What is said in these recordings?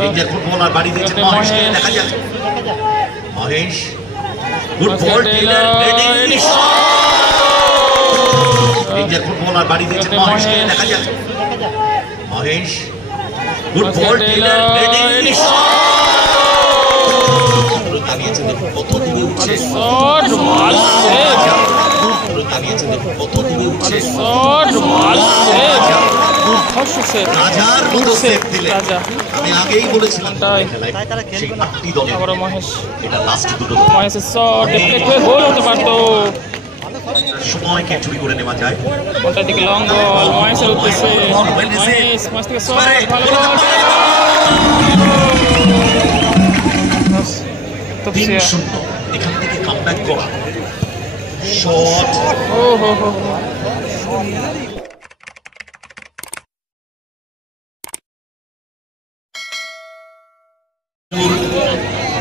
Danger footballer বাড়ি দিয়েছেন মহেশকে, দেখা যাক মহেশ, গুড বল Taylor, ready shot. Danger footballer বাড়ি দিয়েছেন মহেশকে, দেখা যাক মহেশ, গুড বল টেইলর, রেডি শট। দাঁড়িয়েছেন দেখুন কত দূরে উঠছে শট, ভালো সেভ। দাঁড়িয়েছেন দেখুন কত দূরে উঠছে শট, ভালো সেভ। রাজার মতো সেভ দিলেন। আমি আগেই বলেছিলাম সেই আটটি দলের আবার মহেশ, এটা লাস্ট দুটো মহেশের শট ডিফ্লেক্ট হয়ে গোল হতে পারতো। সময়কে চুরি করে নেওয়া যায়। ওটা দিকে লং বল মহেশের উদ্দেশ্যে, মহেশ মাস থেকে শট, ভালো বল তফসিয়া, এখান থেকে কামব্যাক করা শট। ও হো হো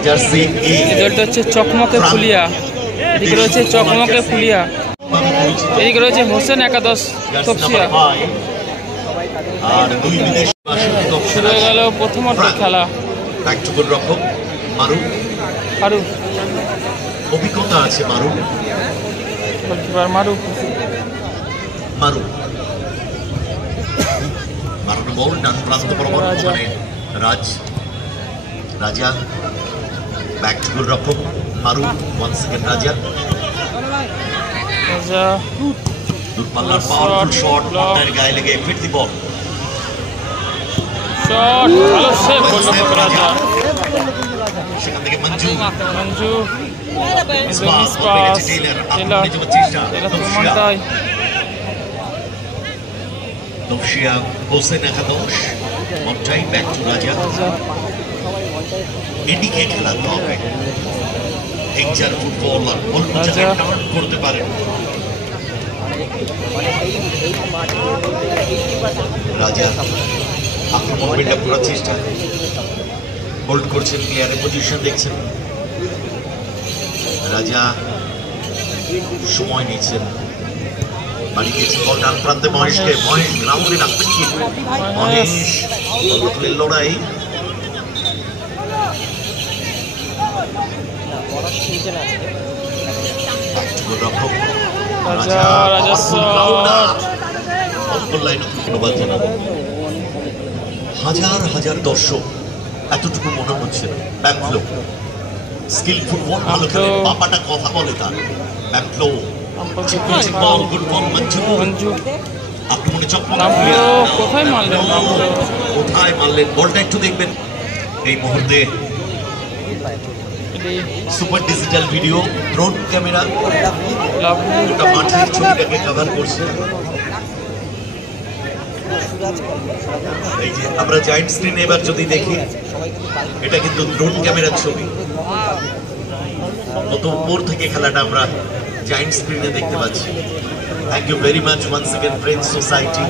জার্সি এ, এটা হচ্ছে চকমকে ফুলিয়া, এদিকে রয়েছে চকমকে ফুলিয়া, এদিকে রয়েছে হোসেন একাদশ তফসিয়া। আর দুই বিদেশ শুরু হয়ে গেল প্রথমার্ধ খেলা। একটুকুর রকম মারু, মারু অভিজ্ঞতা আছে মারু, গোলকিপার মারু, মারু মারানো বল ডান প্রান্ত বরাবর, মানে রাজ, রাজা ব্যাক টু গোল রক্ষক মারু, ওয়ান সেকেন্ড রাজা, রাজা দূরপাল্লার পাওয়ারফুল শট, মাথার গায়ে লেগে ফিরতি বল শট, ভালো সেভ করলো রাজা। সেখান থেকে Manju, Manju miss pass Taylor, Tafsia Hossain একাদশ, মন্টাই ব্যাক টু রাজা। এদিকে খেলাতে হবে, ডেঞ্জার ফুটবলার বল টার্ন করতে পারে রাজা। আক্রমণ বিল্ড আপ করার চেষ্টা, হোল্ড করছেন, প্লেয়ারের পজিশন দেখছেন রাজা, সময় নিচ্ছেন, বাড়ি গিয়েছেন বল ডান প্রান্তে মহেশকে, মহেশ গ্রাউন্ডে রাখবেন কি, মহেশ বলের লড়াই, ধন্যবাদ জানাবো। হাজার হাজার দর্শক, এতটুকু মনে হচ্ছে না ব্যাকফ্লো স্কিল ফুটবল ভালো খেলে, পাপাটা কথা বলে তার ব্যাকফ্লো বল, গুড বল মঞ্জু, আক্রমণে চকমক, কোথায় মারলেন, কোথায় মারলেন বলটা একটু দেখবেন এই মুহূর্তে। Super digital video, drone camera গোটা মাঠের ছবিটাকে কভার করছে। এই যে আমরা জায়েন্ট স্ক্রিনে এবার যদি দেখি, এটা কিন্তু ড্রোন ক্যামেরার ছবি, কত উপর থেকে খেলাটা আমরা জায়েন্ট স্ক্রিনে দেখতে পাচ্ছি। Thank you very much once again friends society,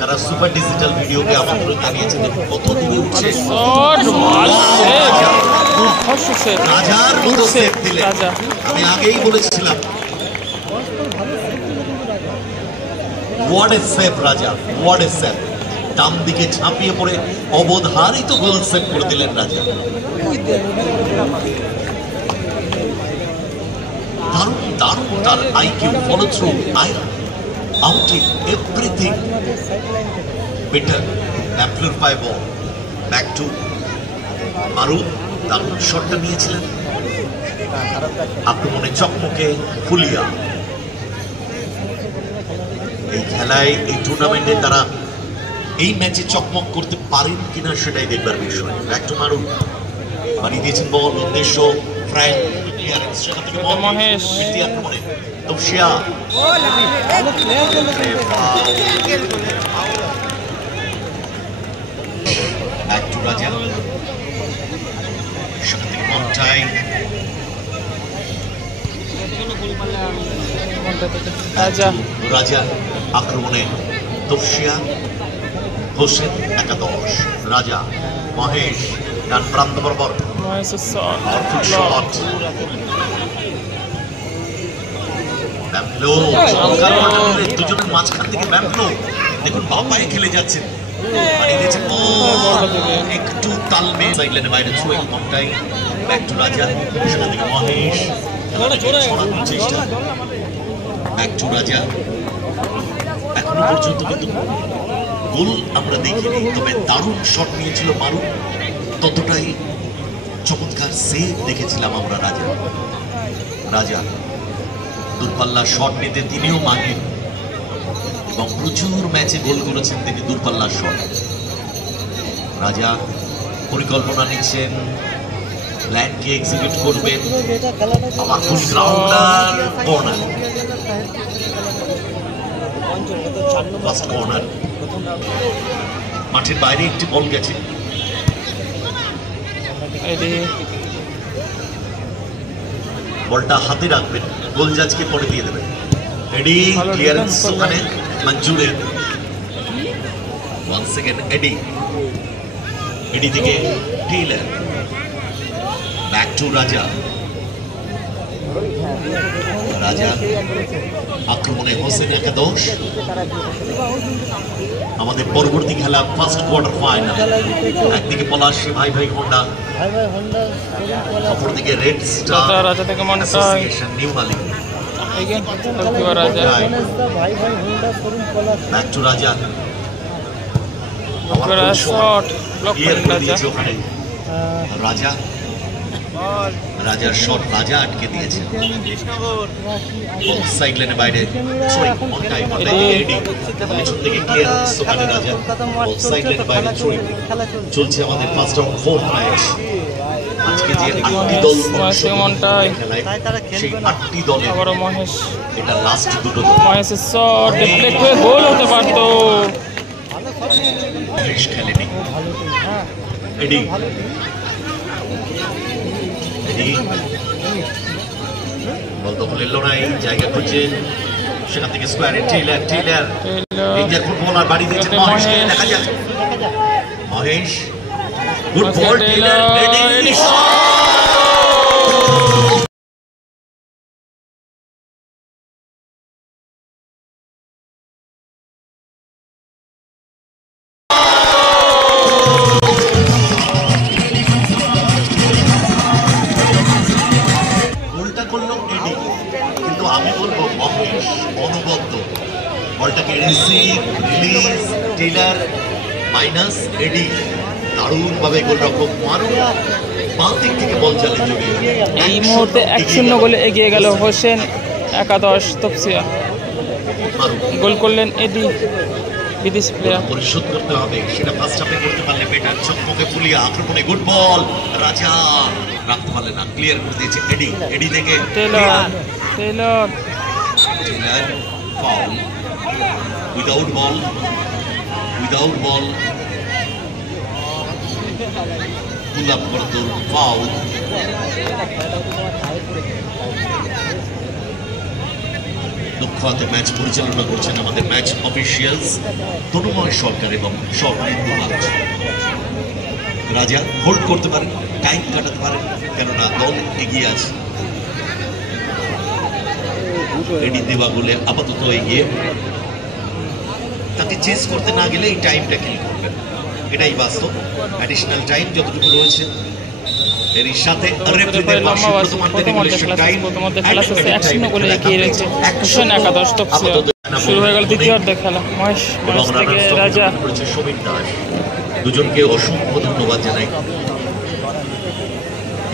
তারা সুপার ডিজিটাল ভিডিওকে আমন্ত্রণ জানিয়েছে। দেখুন কত দূরে উঠছে শট, ভালো সেভ, দুর্ধর্ষ সেভ, রাজার মতো সেভ দিলেন। আমি আগেই বলেছিলাম হোয়াট এ সেভ রাজা, হোয়াট এ সেভ, ডান দিকে ঝাঁপিয়ে পড়ে অবধারিত গোল সেভ করে দিলেন রাজা। দারুণ দারুণ তার IQ, follow through, outing, everything better, amplify ball back to Maru, দারুণ শটটা নিয়েছিলেন। আক্রমণে চকমকে ফুলিয়া। এই খেলায়, এই টুর্নামেন্টে তারা এই ম্যাচে চকমক করতে পারেন কিনা সেটাই দেখবার বিষয়। ব্যাক টু মারু, বাড়ি দিয়েছেন বল, উদ্দেশ্য ফ্র্যাঙ্ক, মহেশ আক্রমণে তফসিয়া, ব্যাক টু রাজা, সেখান থেকে মন্টাই, রাজা আক্রমণে তফসিয়া, হোসেন একাদশ, রাজা, মহেশ ডান প্রান্ত বরাবর, দুজনের মাঝখান থেকে ব্যাম্পলো দেখুন বাপায় খেলে যাচ্ছেন, একটু তালমে সাইডলাইনের বাইরে ছুঁয়ে মনটাই ব্যাক টু রাজা, সেখান থেকে মহেশ ছড়ানোর চেষ্টা, ব্যাক টু রাজা। এখনো পর্যন্ত কিন্তু গোল আমরা দেখিনি, তবে দারুণ শট নিয়েছিল মারু, ততটাই চমৎকার সেভ দেখেছিলাম আমরা রাজা দূরপাল্লা শট নিতে তিনিও মাহির এবং প্রচুর ম্যাচে গোল করেছেন তিনি দূরপাল্লার শট। রাজা পরিকল্পনা নিচ্ছেন, প্ল্যানকে এক্সিকিউট করবেন। আমার ফুল গ্রাউন্ডার কর্নার, ফার্স্ট কর্নার, মাঠের বাইরে একটি বল গেছে। বলটা হাতে রাখবেন, গোল জাজকে পরে দিয়ে দেবেন। এডি ক্লিয়ারেন্স ওখানে মঞ্জুরের, ওয়ান সেকেন্ড এডি থেকে টেইলার, ব্যাক টু রাজা আক্রমণে হোসেন একাদশ। আমাদের পরবর্তী খেলা ফার্স্ট কোয়ার্টার ফাইনাল, একদিকে পলাশ ভাই হোন্ডা, অপরদিকে red star association new Malik. Back to রাজা, রাজার শট রাজা আটকে দিয়েছে, সাইড লাইনের বাইরে চলছে আমাদের ফার্স্ট রাউন্ড ফোর্থ ম্যাচ। আজকে যে 8টি দল সেই 8টি দলে এটা লাস্ট দুটো মহেশের শট ডিফ্লেক্ট হয়ে গোল হতে পারতো। খেলেনি এডি, বল দখল এলো না, এই জায়গা খুঁজছে, সেখান থেকে স্কোয়ারে টেইলার এই যে ফুটবলার বাড়ি দিয়েছেন মহেশকে, দেখা যাক Mahesh, good ball Taylor, Eddie বলটাকে receive release Taylor minus Eddie, দারুণভাবে গোলরক্ষক মারু বাঁ দিক থেকে বল চালে জড়িয়ে এই মুহূর্তে 1-0 গোলে এগিয়ে গেল হোসেন একাদশ তপসিয়া। গোল করলেন এডি, বিদেশি প্লেয়ার। পরিশোধ করতে হবে, সেটা ফার্স্ট হাফে করতে পারলে বেটার। চকমকে ফুলিয়া আক্রমণে গুড বল, রাজা রাখতে পারলে না, ক্লিয়ার করে দিয়েছে এডি থেকে Taylor foul, without ball pull up Bardur, foul. দক্ষতে ম্যাচ পরিচালনা করছেন আমাদের ম্যাচ অফিসিয়ালস তনুময় সরকার এবং স্বপ্নিন্দু রাজ। রাজা হোল্ড করতে পারেন, টাইম কাটাতে পারেন, কেননা দল এগিয়ে আছে। এডি দেওয়া গোলে আপাতত এগিয়ে, তাকে চেস করতে না গেলে এই টাইমটা কিল করবেন, এটাই বাস্তব। অ্যাডিশনাল টাইম যতটুকু রয়েছে এর সাথে শুরু হয়ে গেল দ্বিতীয়ার্ধের খেলা। মহেশ থেকে রাজা, সমীর দাস, দুজনকে অসংখ্য ধন্যবাদ জানাই।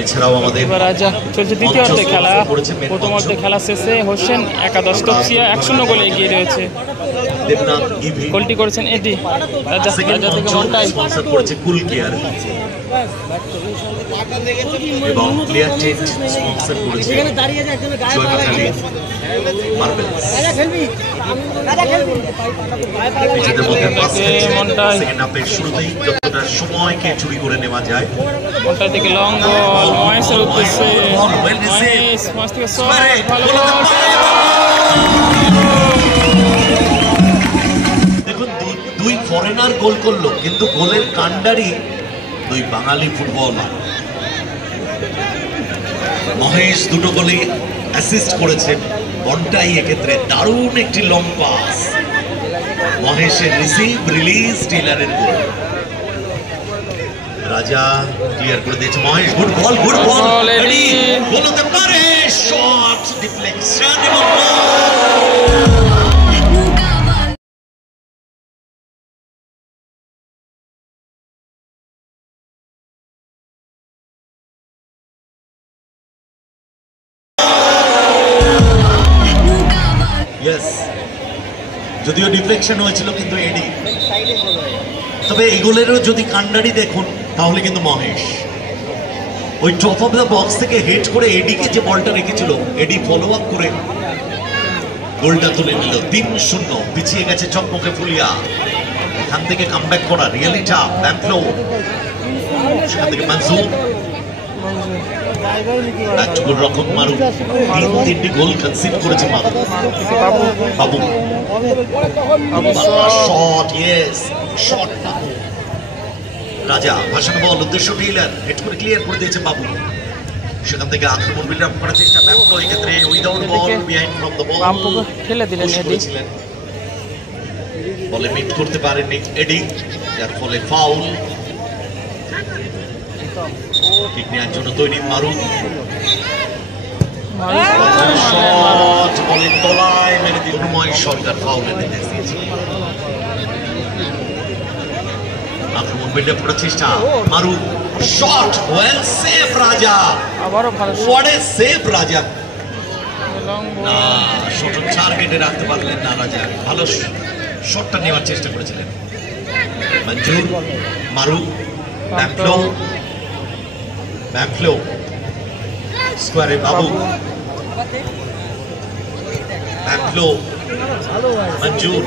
এছাড়াও আমাদের রাজা চলছে দ্বিতীয়ার্ধের খেলা। প্রথমার্ধের খেলা শেষে হোসেন একাদশ তপসিয়া 1-0 গোলে এগিয়ে রয়েছে। গোলটি করেছেন এডি, রাজা থেকে মন্টাই স্পন্সর করেছে কুল কেয়ার এবং প্লেয়ার টেন্ট স্পন্সর করেছে জয়মাখালী মার্বেলস। নিজেদের মধ্যে সেকেন্ড হাফের শুরুতেই যতটা সময়কে চুরি করে নেওয়া যায়। মন্টাই থেকে লং বল মহেশের উদ্দেশ্যে, মহেশ থেকে শট, ভালো বল। দেখুন দুই ফরেনার গোল করলো, কিন্তু গোলের কাণ্ডারি দুই বাঙালি ফুটবলার। মহেশ দুটো গোলে অ্যাসিস্ট করেছেন, মন্টাই এক্ষেত্রে দারুণ একটি লং পাস, মহেশের রিসিভ রিলিজ টেইলারের গোল। রাজা ক্লিয়ার করে দিয়েছে, মহেশ গুড বল রেডি গোল হতে পারে, শট ডিফ্লেকশন এবং যদিও ডিফ্লেকশন হয়েছিল কিন্তু এডি, তবে এই গোলেরও যদি কান্ডারি দেখুন তাহলে কিন্তু মহেশ ওই টপ অফ দ্য বক্স থেকে হেড করে এডিকে যে বলটা রেখেছিল, এডি ফলো আপ করে গোলটা তুলে নিল। 3-0 পিছিয়ে গেছে চকমকে ফুলিয়া। এখান থেকে কামব্যাক করা রিয়েলি টাফ। ব্যাম্পলো সেখান থেকে মনজুর রকম মারু 3টি গোল কনসিড করেছে বাবু। শট ইয়েস শট রাজা ভাসানো বল উদ্দেশ্য টেইলার হেড করে ক্লিয়ার করে দিয়েছে বাবু। সেখান থেকে আক্রমণ বিল্ড আপ করার চেষ্টা ব্যাম্পলো, এই ক্ষেত্রে without ball behind from the ball ঠেলে দিলেন এডি, বলে মিট করতে পারেননি এডি, যার ফলে ফাউল। কিক নেওয়ার জন্য তৈরি মারু, শট বলের তলায় মেরে দিল মহেশ সরকার, ফাউলের নির্দেশ দিয়েছে। আক্রমণ বিল্ড আপ করার চেষ্টা মারু, শট ওয়েল সেভ রাজা, আবারও ভালো হোয়াট এ সেভ রাজা। না শট টার্গেটে রাখতে পারলেন না রাজা, ভালো শটটা নেওয়ার চেষ্টা করেছিলেন। মঞ্জুর মারু ব্যাম্পলো স্কোয়ারে বাবু, ব্যাম্পলো মঞ্জুর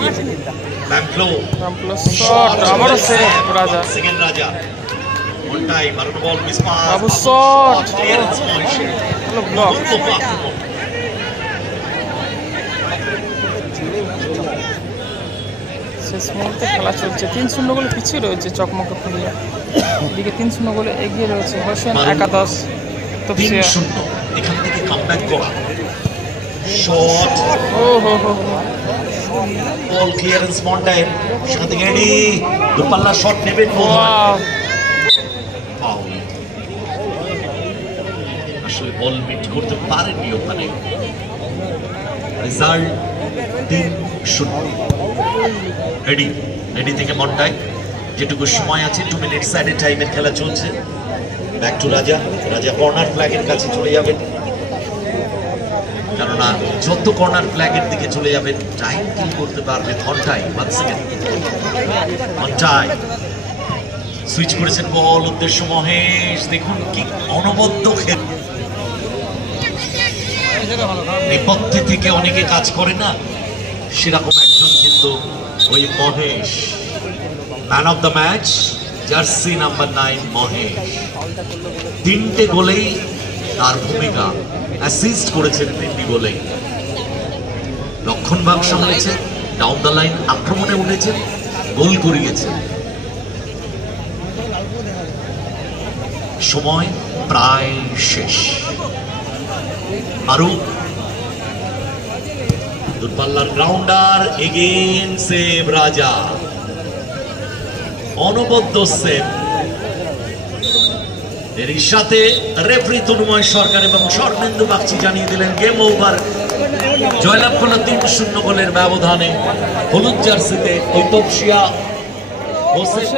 ব্যাম্পলো শট আবারও সেভ রাজা, সেকেন্ড রাজা ওটাই মারুন বল মিস পাস বাবু শট ক্লিয়ারেন্স মহেশের ব্লক। শেষ মুহূর্তে খেলা চলছে, 3-0 গোলে পিছিয়ে রয়েছে চকমকে ফুলিয়া। এদিকে 3-0 গোলে এগিয়ে রয়েছে হোসেন একাদশ তপসিয়া। 3-0 এখান থেকে কামব্যাক করা শট, বল ক্লিয়ারেন্স মন্টাইন, সেখান থেকে এডি দুপাল্লা শট নেবেন, ফাউল। আসলে বল মিট করতে পারেননি ওখানে। রেজাল্ট 3-0। এডি থেকে মন্টাই, যেটুকু সময় আছে 2 মিনিট সাইডের টাইমের খেলা চলছে। ব্যাক টু রাজা, রাজা কর্নার ফ্ল্যাগের কাছে চলে যাবেন, কেননা যত কর্নার ফ্ল্যাগের দিকে চলে যাবেন টাইম কিল করতে পারবে ঘন্টায়। 1 সেকেন্ড ঘন্টায় সুইচ করেছেন বল উদ্দেশ্য মহেশ, দেখুন কি অনবদ্য খেল। নেপথ্যে থেকে অনেকে কাজ করে না, সেরকম একজন কিন্তু ওই Mahesh. Man of the match jersey number 9 Mahesh. 3টে গোলেই তার ভূমিকা, অ্যাসিস্ট করেছেন 3টি গোলেই। রক্ষণভাগ সামলেছেন, ডাউন দ্য লাইন আক্রমণে উঠেছেন, গোল করিয়েছেন। সময় প্রায় শেষ। মারু দূরপাল্লার গ্রাউন্ডার, এগেইন সেভ রাজা, অনবদ্য সেভ। এরই সাথে রেফারি তনুময় সরকার এবং স্বর্ণেন্দু বাগচি জানিয়ে দিলেন গেম ওভার। জয়লাভ করলো 3-0 গোলের ব্যবধানে হলুদ জার্সিতে ওই তপসিয়া হোসেন।